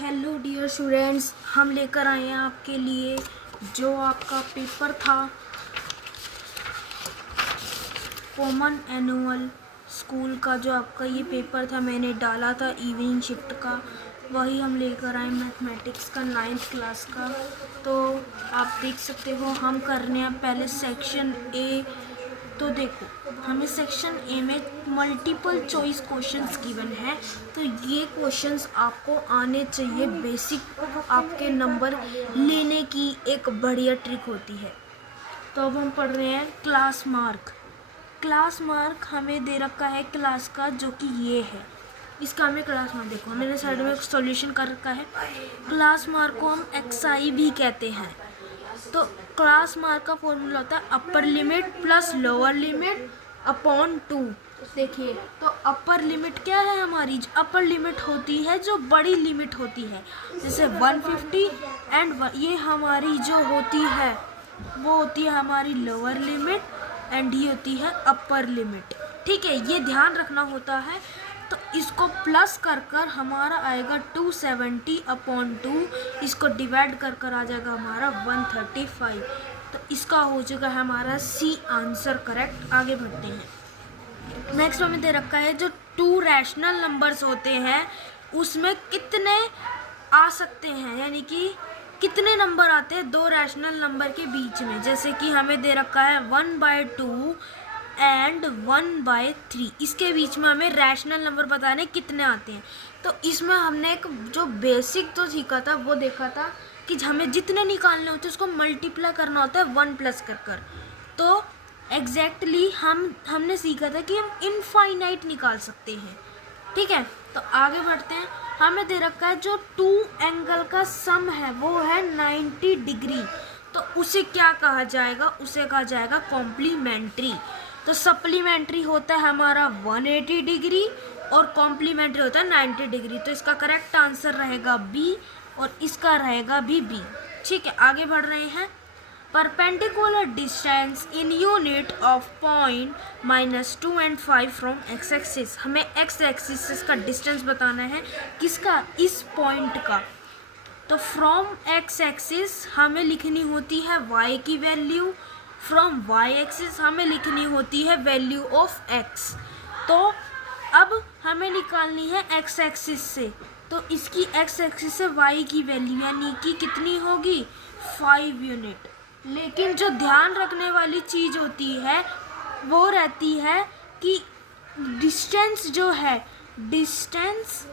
Hello dear students, हम लेकर आए हैं आपके लिए जो आपका पेपर था कॉमन एनुअल स्कूल का। जो आपका ये पेपर था मैंने डाला था इवनिंग शिफ्ट का, वही हम लेकर आए मैथमेटिक्स का 9th क्लास का। तो आप देख सकते हो हम कर रहे हैं पहले सेक्शन ए। तो देखो हमें सेक्शन ए में मल्टीपल चॉइस क्वेश्चंस गिवन है, तो ये क्वेश्चंस आपको आने चाहिए। बेसिक आपके नंबर लेने की एक बढ़िया ट्रिक होती है। तो अब हम पढ़ रहे हैं क्लास मार्क। क्लास मार्क हमें दे रखा है क्लास का, जो कि ये है। इसका हमें क्लास मार्क देखो मैंने साइड में एक सॉल्यूशन कर रखा है। क्लास मार्क को हम एक्सआई भी कहते हैं। तो क्लास मार्क का फॉर्मूला होता है upper limit plus lower limit upon 2। देखिए तो अपर लिमिट क्या है हमारी, अपर लिमिट होती है जो बड़ी लिमिट होती है, जैसे 150 एंड ये हमारी जो होती है वो होती है हमारी लोअर लिमिट एंड ये होती है अपर लिमिट। ठीक है, ये ध्यान रखना होता है। तो इसको प्लस कर कर हमारा आएगा 270 अपॉन 2, इसको डिवाइड कर कर आ जाएगा हमारा 135। तो इसका हो जाएगा हमारा सी आंसर करेक्ट। आगे बढ़ते हैं। नेक्स्ट हमें दे रखा है जो 2 रैशनल नंबर्स होते हैं उसमें कितने आ सकते हैं, यानी कि कितने नंबर आते हैं 2 रैशनल नंबर के बीच में। जैसे कि हमें दे रखा है 1/2 एंड 1/3, इसके बीच में हमें रैशनल नंबर बताने कितने आते हैं। तो इसमें हमने एक जो बेसिक तो सीखा था वो देखा था कि हमें जितने निकालने होते हैं उसको मल्टीप्लाई करना होता है 1 प्लस कर कर। तो एग्जैक्टली हमने सीखा था कि हम इनफाइनाइट निकाल सकते हैं। ठीक है, तो आगे बढ़ते हैं। हमें दे रखा है जो 2 एंगल का सम है वो है 90 डिग्री। तो उसे क्या कहा जाएगा, उसे कहा जाएगा कॉम्प्लीमेंट्री। तो सप्लीमेंट्री होता है हमारा 180 डिग्री और कॉम्प्लीमेंट्री होता है 90 डिग्री। तो इसका करेक्ट आंसर रहेगा बी और इसका रहेगा भी बी। ठीक है, आगे बढ़ रहे हैं। Perpendicular distance in unit of point -2 and 5 from x axis. हमें एक्स एक्सिस का डिस्टेंस बताना है, किसका, इस पॉइंट का। तो फ्रॉम एक्स एक्सिस हमें लिखनी होती है y की वैल्यू, फ्रॉम y एक्सिस हमें लिखनी होती है वैल्यू ऑफ x। तो अब हमें निकालनी है x एक्सिस से, तो इसकी x एक्सिस से y की वैल्यू यानी कि कितनी होगी 5 यूनिट। लेकिन जो ध्यान रखने वाली चीज़ होती है वो रहती है कि डिस्टेंस जो है, distance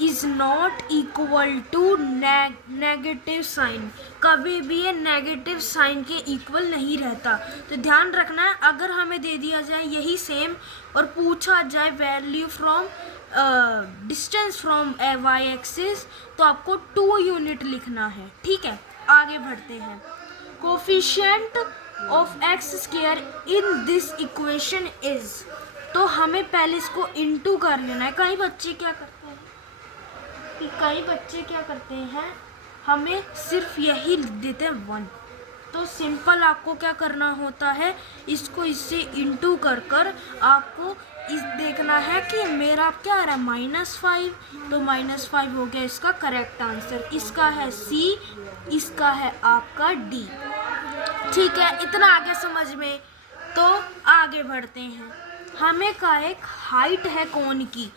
is not equal to negative sign. कभी भी ये नेगेटिव साइन के इक्वल नहीं रहता। तो ध्यान रखना है, अगर हमें दे दिया जाए यही सेम और पूछा जाए value from distance from y axis, तो आपको 2 यूनिट लिखना है। ठीक है, आगे बढ़ते हैं। Coefficient of x square in this equation is. तो हमें पहले इसको इनटू कर लेना है। कई बच्चे क्या करते हैं हमें सिर्फ यही देते हैं 1। तो सिंपल आपको क्या करना होता है, इसको इससे इनटू कर कर आपको इस देखना है कि मेरा क्या आ रहा है -5। तो -5 हो गया इसका करेक्ट आंसर। इसका है सी, इसका है आपका डी। ठीक है, इतना आगे समझ में। तो आगे बढ़ते हैं। हमें का एक हाइट है कोन की,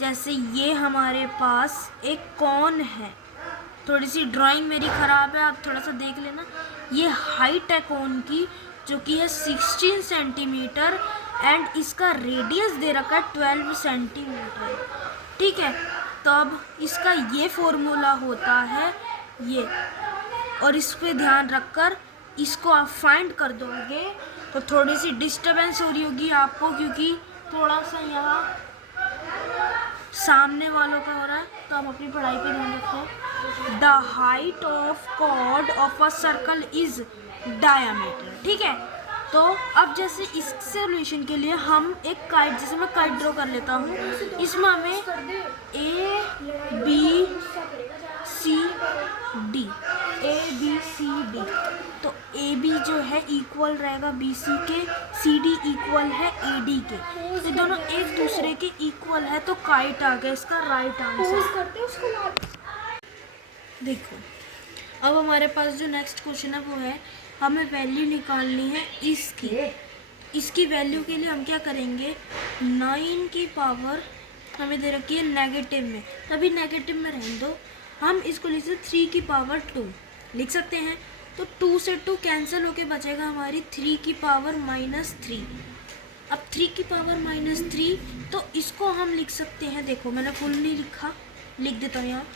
जैसे ये हमारे पास एक कोन है। थोड़ी सी ड्राइंग मेरी ख़राब है, आप थोड़ा सा देख लेना। ये हाइट है कोन की जो कि है 16 सेंटीमीटर एंड इसका रेडियस दे रखा है 12 सेंटीमीटर। ठीक है, तो अब इसका ये फॉर्मूला होता है ये, और इस पे ध्यान रखकर इसको आप फाइंड कर दोगे। तो थोड़ी सी डिस्टर्बेंस हो रही होगी आपको क्योंकि थोड़ा सा यहाँ सामने वालों का हो रहा है, तो हम अपनी पढ़ाई पे ध्यान रखते हैं। The height of chord of a circle is diameter. ठीक है, तो अब जैसे इस सोल्यूशन के लिए हम एक काइट, जैसे मैं काइट ड्रॉ कर लेता हूँ, इसमें हमें ए बी सी डी, तो ए बी जो है इक्वल रहेगा बी सी के, सी डी इक्वल है ए डी के। तो दोनों एक दूसरे के इक्वल है, तो काइट आ गया इसका राइट आंसर। देखो अब हमारे पास जो नेक्स्ट क्वेश्चन है वो है हमें वैल्यू निकालनी है इसकी वैल्यू के लिए हम क्या करेंगे 9 की पावर हमें दे रखी है नेगेटिव में, तभी नेगेटिव में रहने दो। हम इसको लिख सकते 3 की पावर 2 लिख सकते हैं। तो 2 से 2 कैंसिल होके बचेगा हमारी 3 की पावर -3। अब 3 की पावर -3 तो इसको हम लिख सकते हैं, देखो मैंने फुल नहीं लिखा, लिख देता हूँ यहाँ।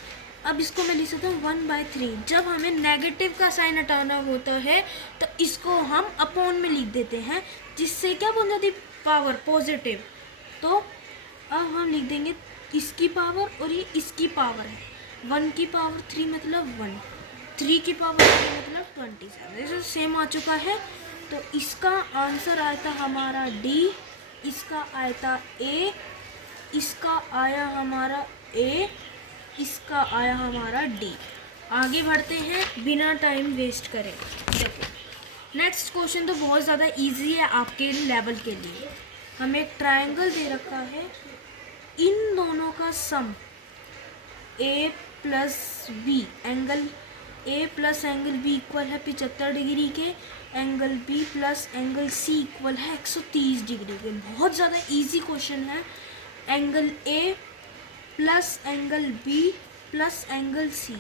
अब इसको मैं लिख सकता हूँ 1/3। जब हमें नेगेटिव का साइन हटाना होता है तो इसको हम अपॉन में लिख देते हैं, जिससे क्या बन जाती पावर पॉजिटिव। तो अब हम लिख देंगे इसकी पावर और ये इसकी पावर है। 1 की पावर 3 मतलब 1, 3 की पावर 3 मतलब 27। जैसे सेम आ चुका है। तो इसका आंसर आया था हमारा D, इसका आया था A, इसका आया हमारा A, इसका आया हमारा D। आगे बढ़ते हैं बिना टाइम वेस्ट करे। देखो नेक्स्ट क्वेश्चन तो बहुत ज़्यादा इजी है आपके लेवल के लिए। हमें एक ट्रायंगल दे रखा है, इन दोनों का सम A + B, angle A + angle B equal है 75 डिग्री के, angle B + angle C equal है 130 डिग्री के। बहुत ज़्यादा इजी क्वेश्चन है। Angle A + angle B + angle C,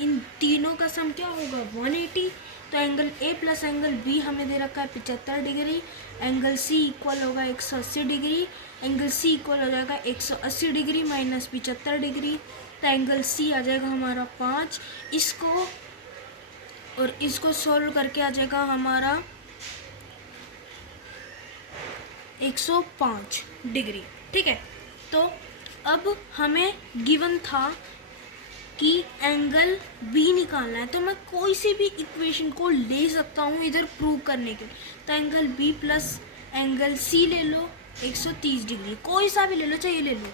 इन तीनों का सम क्या होगा 180। तो एंगल A + एंगल B हमें दे रखा है 75 डिग्री, एंगल C इक्वल होगा 180 डिग्री, एंगल C इक्वल हो जाएगा 180 डिग्री माइनस 75 डिग्री। तो एंगल C आ जाएगा हमारा 5। इसको और इसको सॉल्व करके आ जाएगा हमारा 105 डिग्री। ठीक है, तो अब हमें गिवन था कि एंगल B निकालना है, तो मैं कोई सी भी इक्वेशन को ले सकता हूँ इधर प्रूव करने के। तो एंगल B + एंगल C ले लो 130 डिग्री, कोई सा भी ले लो, चाहिए ले लो।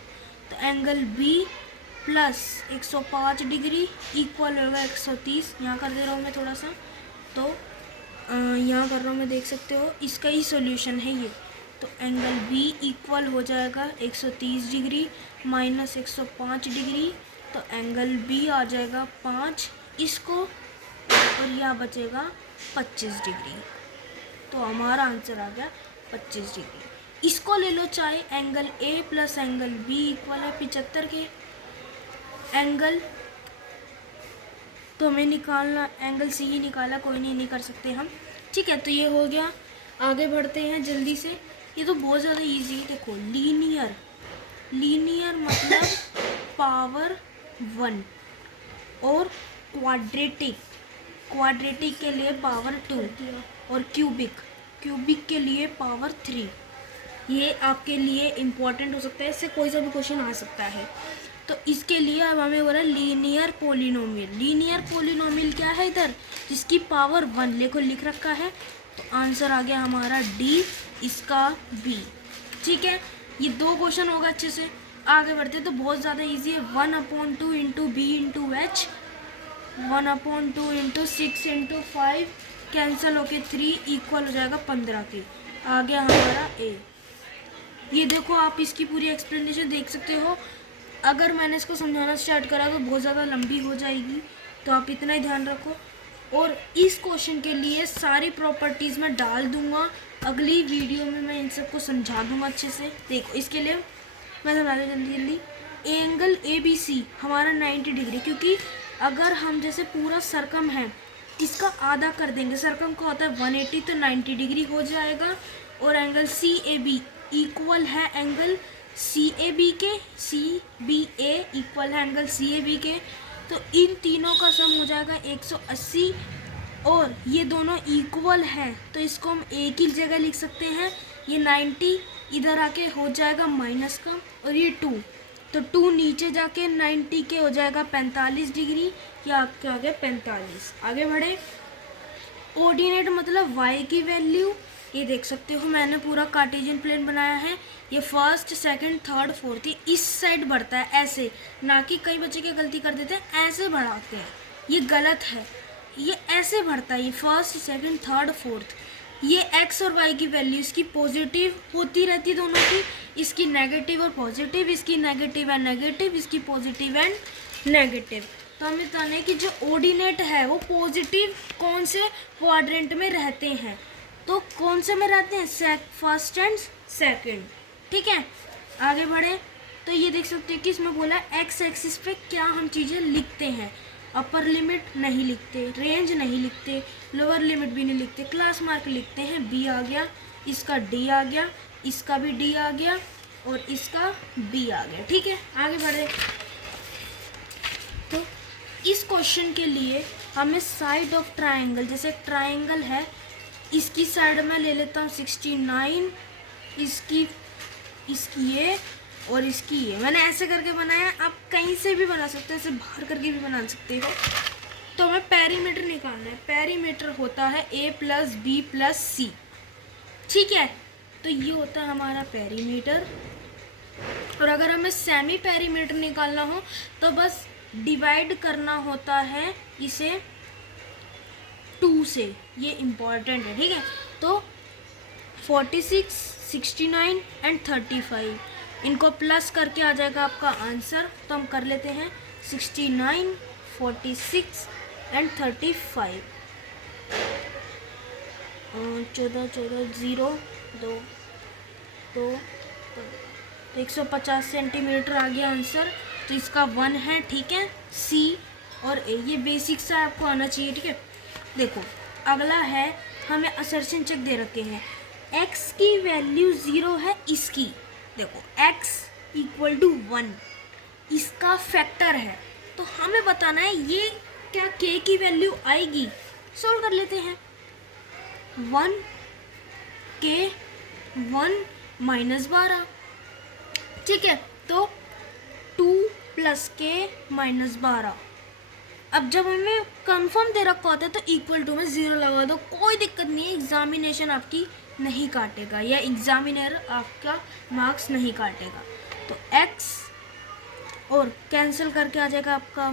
तो एंगल B + 105 डिग्री इक्वल होगा 130। यहाँ कर दे रहा हूँ मैं थोड़ा सा, तो यहाँ कर रहा हूँ मैं, देख सकते हो इसका ही सॉल्यूशन है ये। तो एंगल B इक्वल हो जाएगा 130 डिग्री माइनस 105 डिग्री। तो एंगल B आ जाएगा 5, इसको और यहाँ बचेगा 25 डिग्री। तो हमारा आंसर आ गया 25 डिग्री। इसको ले लो चाहे angle A + angle B equal है 75 के। एंगल तो हमें निकालना, एंगल C ही निकाला, कोई नहीं कर सकते हम। ठीक है, तो ये हो गया। आगे बढ़ते हैं जल्दी से। ये तो बहुत ज़्यादा इजी है। देखो लीनियर मतलब पावर 1 और क्वाड्रेटिक के लिए पावर 2 और क्यूबिक के लिए पावर 3। ये आपके लिए इम्पोर्टेंट हो सकता है, इससे कोई सा भी क्वेश्चन आ सकता है। तो इसके लिए अब हमें बोला लीनियर पोलिनोमियल क्या है इधर, जिसकी पावर 1 लिख रखा है। तो आंसर आ गया हमारा D, इसका B। ठीक है, ये 2 क्वेश्चन होगा अच्छे से। आगे बढ़ते तो बहुत ज़्यादा इजी है। 1/2 × B × H, 1/2 × 6 × 5 कैंसिल होके 3 इक्वल हो जाएगा 15 के। आ गया हमारा A। ये देखो आप इसकी पूरी एक्सप्लेनेशन देख सकते हो। अगर मैंने इसको समझाना स्टार्ट करा तो बहुत ज़्यादा लंबी हो जाएगी, तो आप इतना ही ध्यान रखो। और इस क्वेश्चन के लिए सारी प्रॉपर्टीज़ मैं डाल दूंगा, अगली वीडियो में मैं इन सबको समझा दूंगा अच्छे से। देखो इसके लिए मैं समझा दूँ जल्दी। एंगल ABC हमारा 90 डिग्री, क्योंकि अगर हम जैसे पूरा सर्कम है इसका आधा कर देंगे, सर्कम का होता है 180, तो 90 डिग्री हो जाएगा। और एंगल CAB इक्वल है एंगल CAB के, CBA इक्वल है एंगल CAB के। तो इन तीनों का सम हो जाएगा 180, और ये दोनों इक्वल हैं तो इसको हम एक ही जगह लिख सकते हैं। ये 90 इधर आके हो जाएगा माइनस का, और ये 2, तो 2 नीचे जाके 90 के हो जाएगा 45 डिग्री। ये आपके आ गया 45। आगे बढ़े। ऑर्डिनेट मतलब y की वैल्यू, ये देख सकते हो मैंने पूरा कार्टेशियन प्लेन बनाया है। ये फर्स्ट, सेकंड, थर्ड, फोर्थ, ये इस साइड बढ़ता है ऐसे, ना कि कई बच्चे क्या गलती कर देते हैं ऐसे बढ़ाते हैं, ये गलत है। ये ऐसे बढ़ता है, ये फर्स्ट, सेकंड, थर्ड, फोर्थ। ये x और y की वैल्यू इसकी पॉजिटिव होती रहती है दोनों की, इसकी नेगेटिव और पॉजिटिव, इसकी नेगेटिव एंड नेगेटिव, इसकी पॉजिटिव एंड नेगेटिव। तो हमें बताना है कि जो ऑर्डिनेट है वो पॉजिटिव कौन से क्वाड्रेंट में रहते हैं। तो कौन से में रहते हैं, फर्स्ट एंड सेकंड। ठीक है, आगे बढ़े तो ये देख सकते हैं कि इसमें बोला एक्स एक्सिस पे क्या हम चीज़ें लिखते हैं। अपर लिमिट नहीं लिखते, रेंज नहीं लिखते, लोअर लिमिट भी नहीं लिखते, क्लास मार्क लिखते हैं। बी आ गया, इसका डी आ गया, इसका भी डी आ गया और इसका बी आ गया। ठीक है, आगे बढ़े तो इस क्वेश्चन के लिए हमें साइड ऑफ ट्राइंगल, जैसे एक ट्राइंगल है, इसकी साइड में ले लेता हूँ 69, इसकी ये और इसकी ये। मैंने ऐसे करके बनाया, आप कहीं से भी बना सकते हो, ऐसे बाहर करके भी बना सकते हो। तो हमें पेरीमीटर निकालना है। पेरीमीटर होता है a प्लस बी प्लस सी। ठीक है, तो ये होता है हमारा पेरीमीटर। और अगर हमें सेमी पेरीमीटर निकालना हो तो बस डिवाइड करना होता है इसे 2 से। ये इम्पॉर्टेंट है। ठीक है, तो 46, 69 एंड 35 इनको प्लस करके आ जाएगा आपका आंसर। तो हम कर लेते हैं 69, 46 एंड 35। 14, 0, 2, 2 तो 150 सेंटीमीटर आ गया आंसर। तो इसका 1 है। ठीक है, सी और ए, ये बेसिक सा आपको आना चाहिए। ठीक है, देखो अगला है, हमें असर्शन चेक दे रखे हैं। x की वैल्यू 0 है, इसकी देखो x इक्वल टू 1 इसका फैक्टर है। तो हमें बताना है ये क्या k की वैल्यू आएगी। सोल्व कर लेते हैं। 1 k 1 माइनस 12। ठीक है, तो 2 प्लस k माइनस 12। अब जब हमें कंफर्म दे रखा होता है तो इक्वल टू में 0 लगा दो, कोई दिक्कत नहीं है। एग्जामिनेशन आपकी नहीं काटेगा या एग्जामिनर आपका मार्क्स नहीं काटेगा। तो x और कैंसिल करके आ जाएगा आपका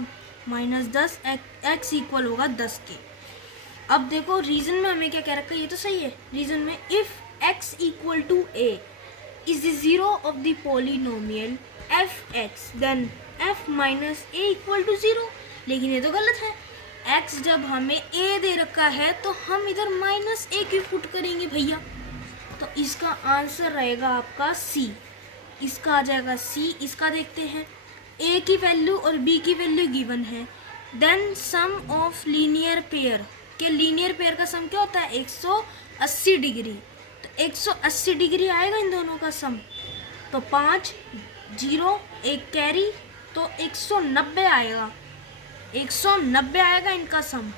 -10, x इक्वल होगा 10 के। अब देखो रीजन में हमें क्या कह रखा है, ये तो सही है। रीजन में if x equal to a is the zero of the polynomial f(x) then f minus a equal to 0। लेकिन ये तो गलत है। x जब हमें a दे रखा है तो हम इधर -a क्यों पुट करेंगे भैया। तो इसका आंसर रहेगा आपका c। इसका आ जाएगा c। इसका देखते हैं, a की वैल्यू और b की वैल्यू गिवन है। Then sum of linear pair के, लीनियर पेयर का सम क्या होता है 180 डिग्री। तो 180 डिग्री आएगा इन दोनों का सम। तो 5 0 1 कैरी, तो 190 आएगा। 190 आएगा इनका सम,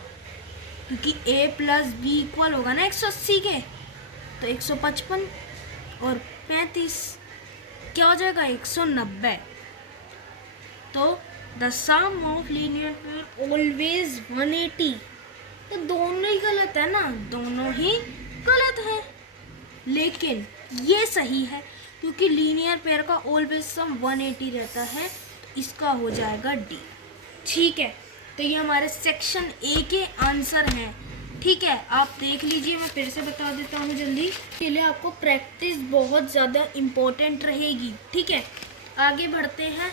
क्योंकि a प्लस बी इक्वल होगा ना 180 के। तो 155 और 35 क्या हो जाएगा 190। तो the sum of linear pair always 180। तो दोनों ही गलत है ना, दोनों ही गलत है। लेकिन ये सही है क्योंकि लीनियर पेयर का ऑलवेज सम 180 रहता है। तो इसका हो जाएगा डी। ठीक है, तो ये हमारे सेक्शन ए के आंसर हैं। ठीक है, आप देख लीजिए, मैं फिर से बता देता हूँ जल्दी। के लिए आपको प्रैक्टिस बहुत ज़्यादा इम्पोर्टेंट रहेगी। ठीक है, आगे बढ़ते हैं।